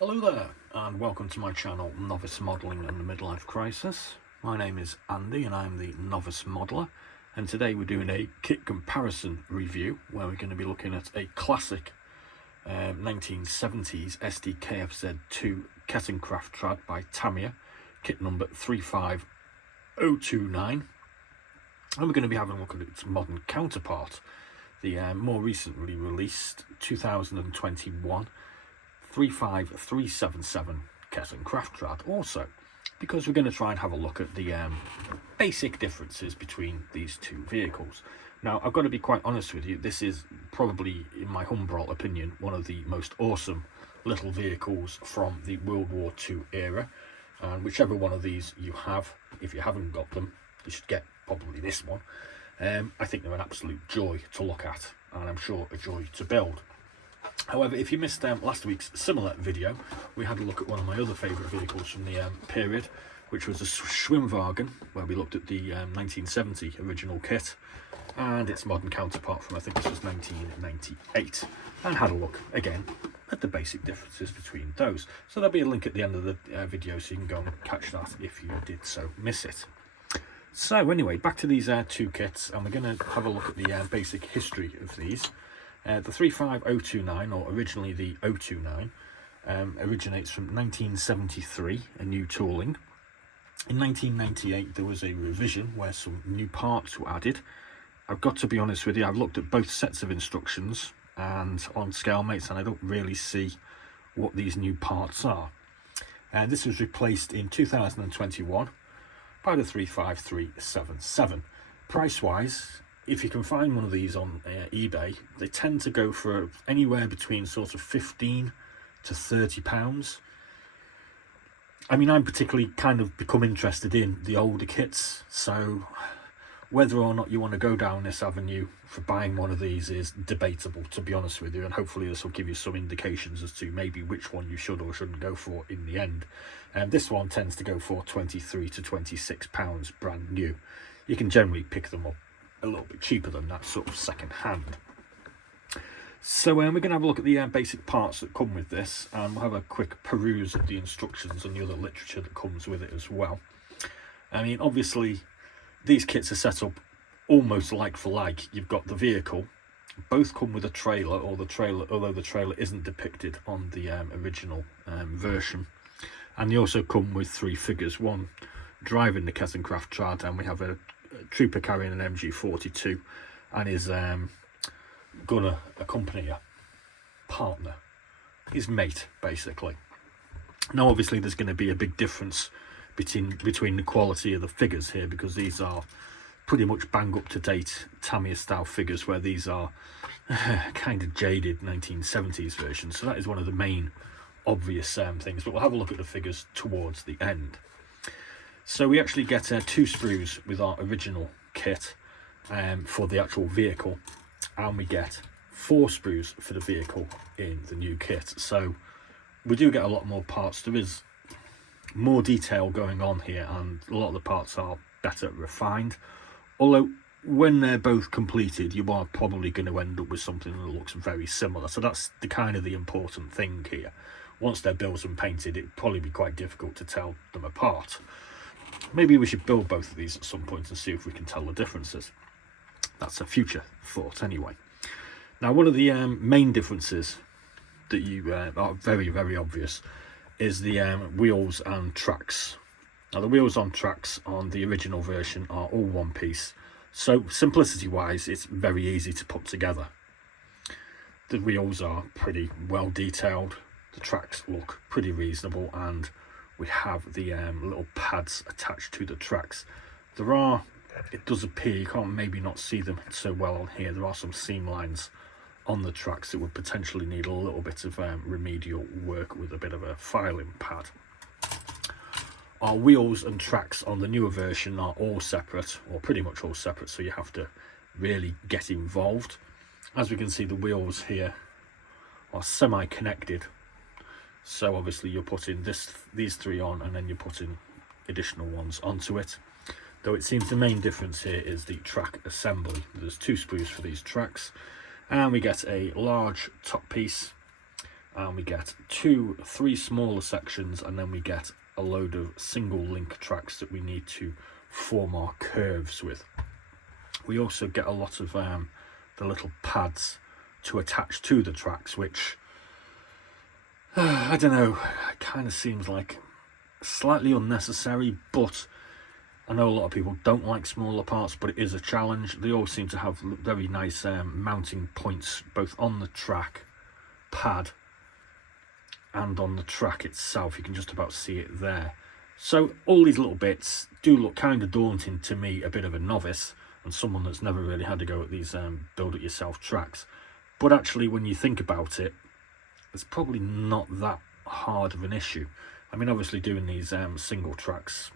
Hello there, and welcome to my channel Novice Modelling and the Midlife Crisis. My name is Andy and I'm the Novice Modeller, and today we're doing a kit comparison review where we're going to be looking at a classic 1970s SDKFZ2 Kettenkraftrad by Tamiya, kit number 35029, and we're going to be having a look at its modern counterpart, the more recently released 2021 35377 Kettenkraftrad also, because we're going to try and have a look at the basic differences between these two vehicles. Now, I've got to be quite honest with you, this is probably, in my humble opinion, one of the most awesome little vehicles from the World War II era, and whichever one of these you have, if you haven't got them, you should get probably this one. I think they're an absolute joy to look at, and I'm sure a joy to build. However, if you missed last week's similar video, we had a look at one of my other favourite vehicles from the period, which was a Schwimmwagen, where we looked at the 1970 original kit and its modern counterpart from, I think this was 1998, and had a look again at the basic differences between those. So there'll be a link at the end of the video so you can go and catch that if you did so miss it. So anyway, back to these two kits, and we're going to have a look at the basic history of these. The 35029, or originally the 029, originates from 1973, a new tooling. In 1998 there was a revision where some new parts were added. I've got to be honest with you, I've looked at both sets of instructions and on ScaleMates, and I don't really see what these new parts are. This was replaced in 2021 by the 35377. Price wise, if you can find one of these on eBay, they tend to go for anywhere between sort of 15 to 30 pounds. I mean, I'm particularly kind of become interested in the older kits, so whether or not you want to go down this avenue for buying one of these is debatable, to be honest with you, and hopefully this will give you some indications as to maybe which one you should or shouldn't go for in the end. This one tends to go for 23 to 26 pounds brand new. You can generally pick them up a little bit cheaper than that, sort of second hand. So we're going to have a look at the basic parts that come with this, and we'll have a quick peruse of the instructions and the other literature that comes with it as well. I mean, obviously these kits are set up almost like for like. You've got the vehicle, both come with a trailer, or the trailer, although the trailer isn't depicted on the original version, and they also come with three figures, one driving the Kettenkraftrad, and we have a trooper carrying an MG42 and his gunner accompanier, partner, his mate basically. Now obviously there's going to be a big difference between the quality of the figures here, because these are pretty much bang up to date Tamiya style figures, where these are kind of jaded 1970s versions. So that is one of the main obvious things, but we'll have a look at the figures towards the end. So we actually get two sprues with our original kit for the actual vehicle, and we get 4 sprues for the vehicle in the new kit. So we do get a lot more parts. There is more detail going on here, and a lot of the parts are better refined, although when they're both completed you are probably going to end up with something that looks very similar. So that's the kind of the important thing here. Once they're built and painted, it'd probably be quite difficult to tell them apart. Maybe we should build both of these at some point and see if we can tell the differences. That's a future thought anyway. Now, one of the main differences that you are very, very obvious is the wheels and tracks. Now, the wheels on tracks on the original version are all one piece, so simplicity wise it's very easy to put together. The wheels are pretty well detailed, the tracks look pretty reasonable, and we have the little pads attached to the tracks. There are, it does appear, you can't maybe not see them so well on here, there are some seam lines on the tracks that would potentially need a little bit of remedial work with a bit of a filing pad. Our wheels and tracks on the newer version are all separate, or pretty much all separate, so you have to really get involved. As we can see, the wheels here are semi-connected. So obviously you're putting these 3 on, and then you're putting additional ones onto it. Though it seems the main difference here is the track assembly. There's 2 sprues for these tracks, and we get a large top piece and we get 3 smaller sections, and then we get a load of single link tracks that we need to form our curves with. We also get a lot of the little pads to attach to the tracks, which I don't know, it kind of seems like slightly unnecessary, but I know a lot of people don't like smaller parts, but it is a challenge. They all seem to have very nice mounting points both on the track pad and on the track itself. You can just about see it there. So all these little bits do look kind of daunting to me, a bit of a novice and someone that's never really had to go at these build it yourself tracks. But actually, when you think about it, it's probably not that hard of an issue. I mean, obviously doing these single tracks,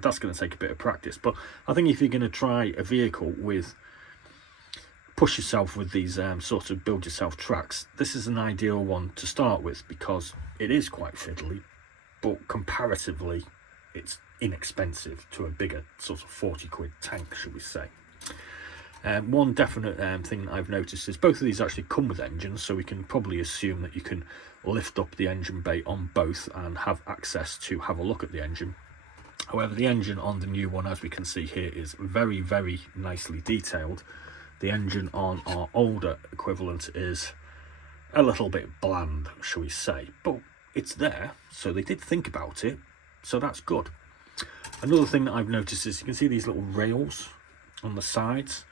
that's going to take a bit of practice. But I think if you're going to try a vehicle with, push yourself with these sort of build yourself tracks, this is an ideal one to start with, because it is quite fiddly, but comparatively it's inexpensive to a bigger sort of 40 quid tank, should we say. One definite thing that I've noticed is both of these actually come with engines, so we can probably assume that you can lift up the engine bay on both and have access to have a look at the engine. However, the engine on the new one, as we can see here, is very, very nicely detailed. The engine on our older equivalent is a little bit bland, shall we say, but it's there, so they did think about it, so that's good. Another thing that I've noticed is you can see these little rails on the sides.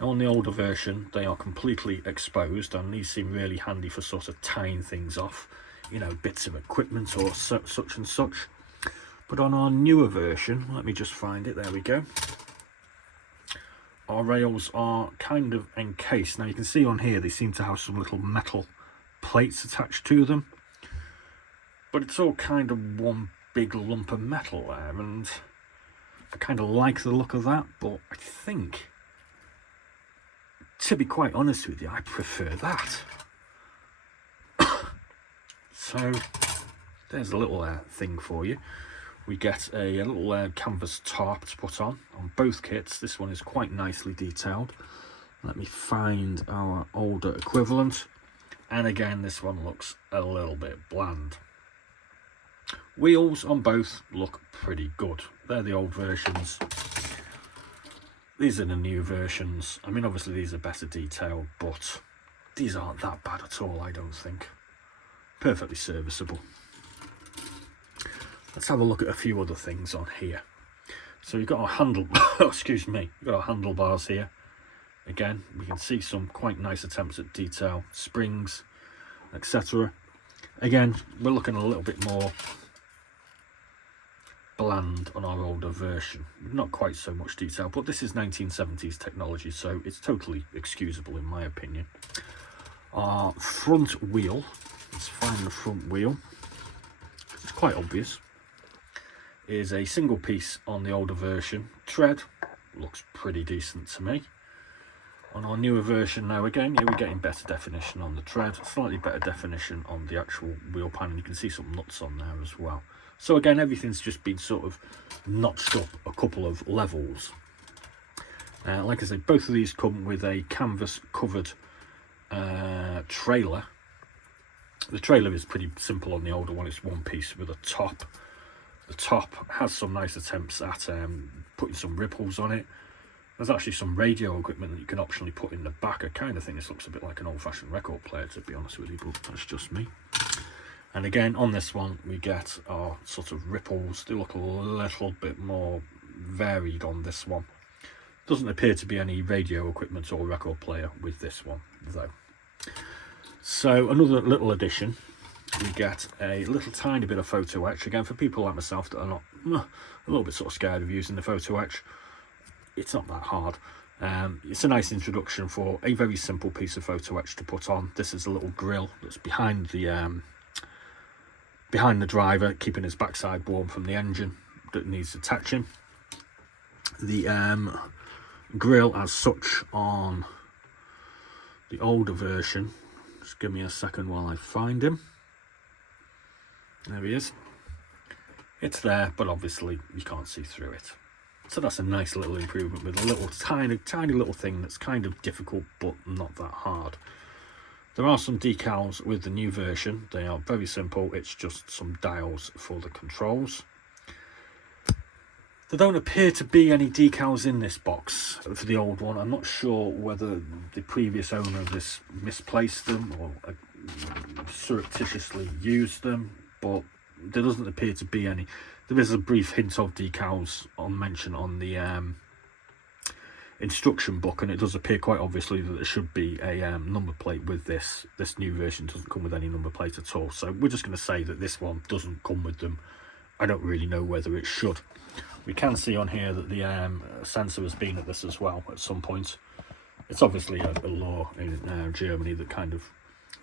Now, on the older version, they are completely exposed, and these seem really handy for sort of tying things off, you know, bits of equipment or such and such. But on our newer version, let me just find it, there we go. Our rails are kind of encased. Now you can see on here they seem to have some little metal plates attached to them, but it's all kind of one big lump of metal there, and I kind of like the look of that, but I think, to be quite honest with you, I prefer that. So there's a little thing for you. We get a little canvas tarp to put on both kits. This one is quite nicely detailed. Let me find our older equivalent. And again, this one looks a little bit bland. Wheels on both look pretty good. They're the old versions. These are the new versions. I mean, obviously these are better detailed, but these aren't that bad at all, I don't think. Perfectly serviceable. Let's have a look at a few other things on here. So you've got our excuse me, you've got our handlebars here. Again, we can see some quite nice attempts at detail, springs, etc. Again, we're looking a little bit more bland on our older version. Not quite so much detail, but this is 1970s technology, so it's totally excusable in my opinion. Our front wheel, let's find the front wheel. It's quite obvious. Is a single piece on the older version. Tread looks pretty decent to me. On our newer version now, again, yeah, we're getting better definition on the tread, slightly better definition on the actual wheel pan, and you can see some nuts on there as well. So again, everything's just been sort of notched up a couple of levels. Like I said, both of these come with a canvas covered trailer. The trailer is pretty simple on the older one. It's one piece with a top. The top has some nice attempts at putting some ripples on it. There's actually some radio equipment that you can optionally put in the back. I kind of think this looks a bit like an old-fashioned record player, to be honest with you, but that's just me. And again, on this one, we get our sort of ripples. They look a little bit more varied on this one. Doesn't appear to be any radio equipment or record player with this one, though. So another little addition. We get a little tiny bit of photo etch. Again, for people like myself that are not a little bit sort of scared of using the photo etch, it's not that hard. It's a nice introduction for a very simple piece of photo etch to put on. This is a little grill that's behind the driver, keeping his backside warm from the engine that needs attaching. The grill as such on the older version, just give me a second while I find him. There he is. It's there, but obviously you can't see through it. So that's a nice little improvement with a little tiny little thing that's kind of difficult but not that hard. There are some decals with the new version. They are very simple. It's just some dials for the controls. There don't appear to be any decals in this box for the old one. I'm not sure whether the previous owner of this misplaced them or surreptitiously used them, but there doesn't appear to be any. There is a brief hint of decals on mention on the instruction book, and it does appear quite obviously that there should be a number plate with this. This new version doesn't come with any number plate at all, so we're just going to say that this one doesn't come with them. I don't really know whether it should. We can see on here that the sensor has been at this as well at some point. It's obviously a law in Germany that kind of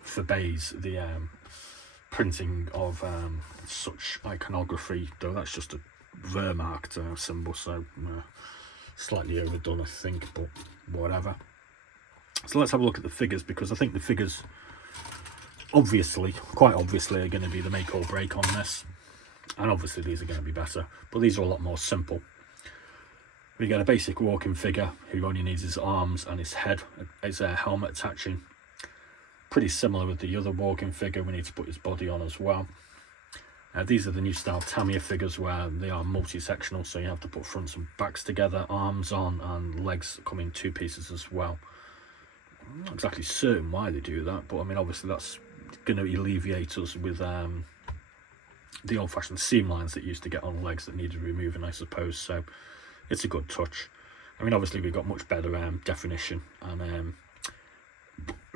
forbids the printing of such iconography, though that's just a Wehrmacht symbol, so slightly overdone I think, but whatever. So let's have a look at the figures, because I think the figures obviously, quite obviously, are going to be the make or break on this. And obviously these are going to be better, but these are a lot more simple. We get a basic walking figure who only needs his arms and his head, his helmet attaching. Pretty similar with the other walking figure. We need to put his body on as well. These are the new style Tamiya figures where they are multi-sectional, so you have to put fronts and backs together, arms on and legs come in two pieces as well. I'm not exactly certain why they do that, but I mean obviously that's going to alleviate us with the old-fashioned seam lines that used to get on legs that needed removing, I suppose, so it's a good touch. I mean obviously we've got much better definition and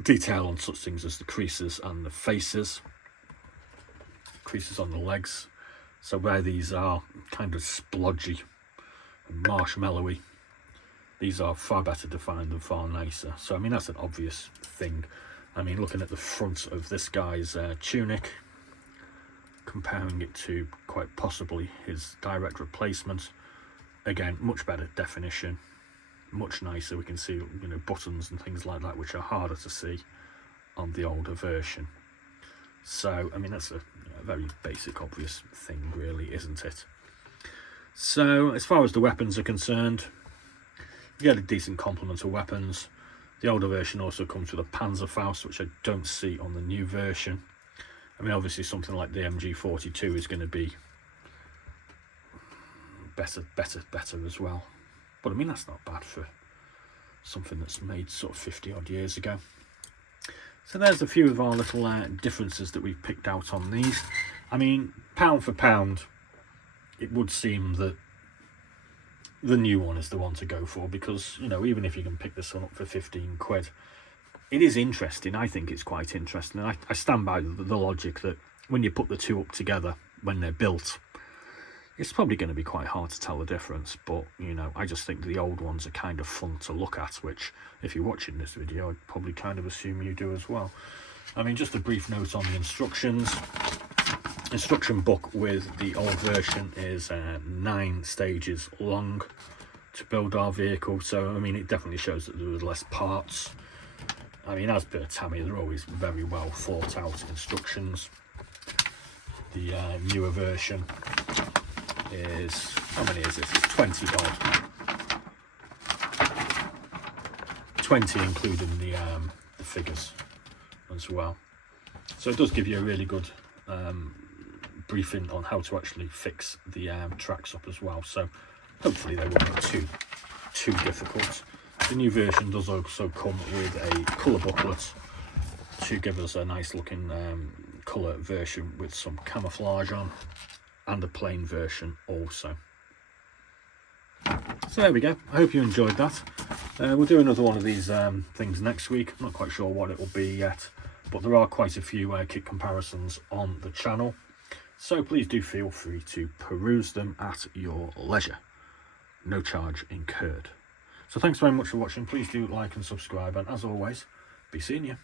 detail on such things as the creases and the faces. Creases on the legs, so where these are kind of splodgy and marshmallowy, these are far better defined and far nicer. So I mean that's an obvious thing. I mean looking at the front of this guy's tunic, comparing it to quite possibly his direct replacement, again much better definition, much nicer. We can see, you know, buttons and things like that which are harder to see on the older version. So I mean that's a very basic obvious thing really, isn't it? So as far as the weapons are concerned, you get a decent complement of weapons. The older version also comes with a Panzerfaust, which I don't see on the new version. I mean obviously something like the MG42 is going to be better as well, but I mean that's not bad for something that's made sort of 50 odd years ago. So there's a few of our little differences that we've picked out on these. I mean, pound for pound, it would seem that the new one is the one to go for, because, you know, even if you can pick this one up for 15 quid, it is interesting. I think it's quite interesting. And I stand by the logic that when you put the two up together, when they're built, it's probably going to be quite hard to tell the difference, but, you know, I just think the old ones are kind of fun to look at, which, if you're watching this video, I'd probably kind of assume you do as well. I mean, just a brief note on the instructions. Instruction book with the old version is 9 stages long to build our vehicle, so, I mean, it definitely shows that there was less parts. I mean, as per Tamiya, they're always very well thought out instructions. The newer version is, how many is this? It's 20 odd. 20 including the figures as well. So it does give you a really good briefing on how to actually fix the tracks up as well. So hopefully they won't be too difficult. The new version does also come with a colour booklet to give us a nice looking colour version with some camouflage on, and a plain version also. So there we go. I hope you enjoyed that. We'll do another one of these things next week. I'm not quite sure what it will be yet, but there are quite a few kit comparisons on the channel, so please do feel free to peruse them at your leisure. No charge incurred. So thanks very much for watching. Please do like and subscribe, and as always, be seeing you.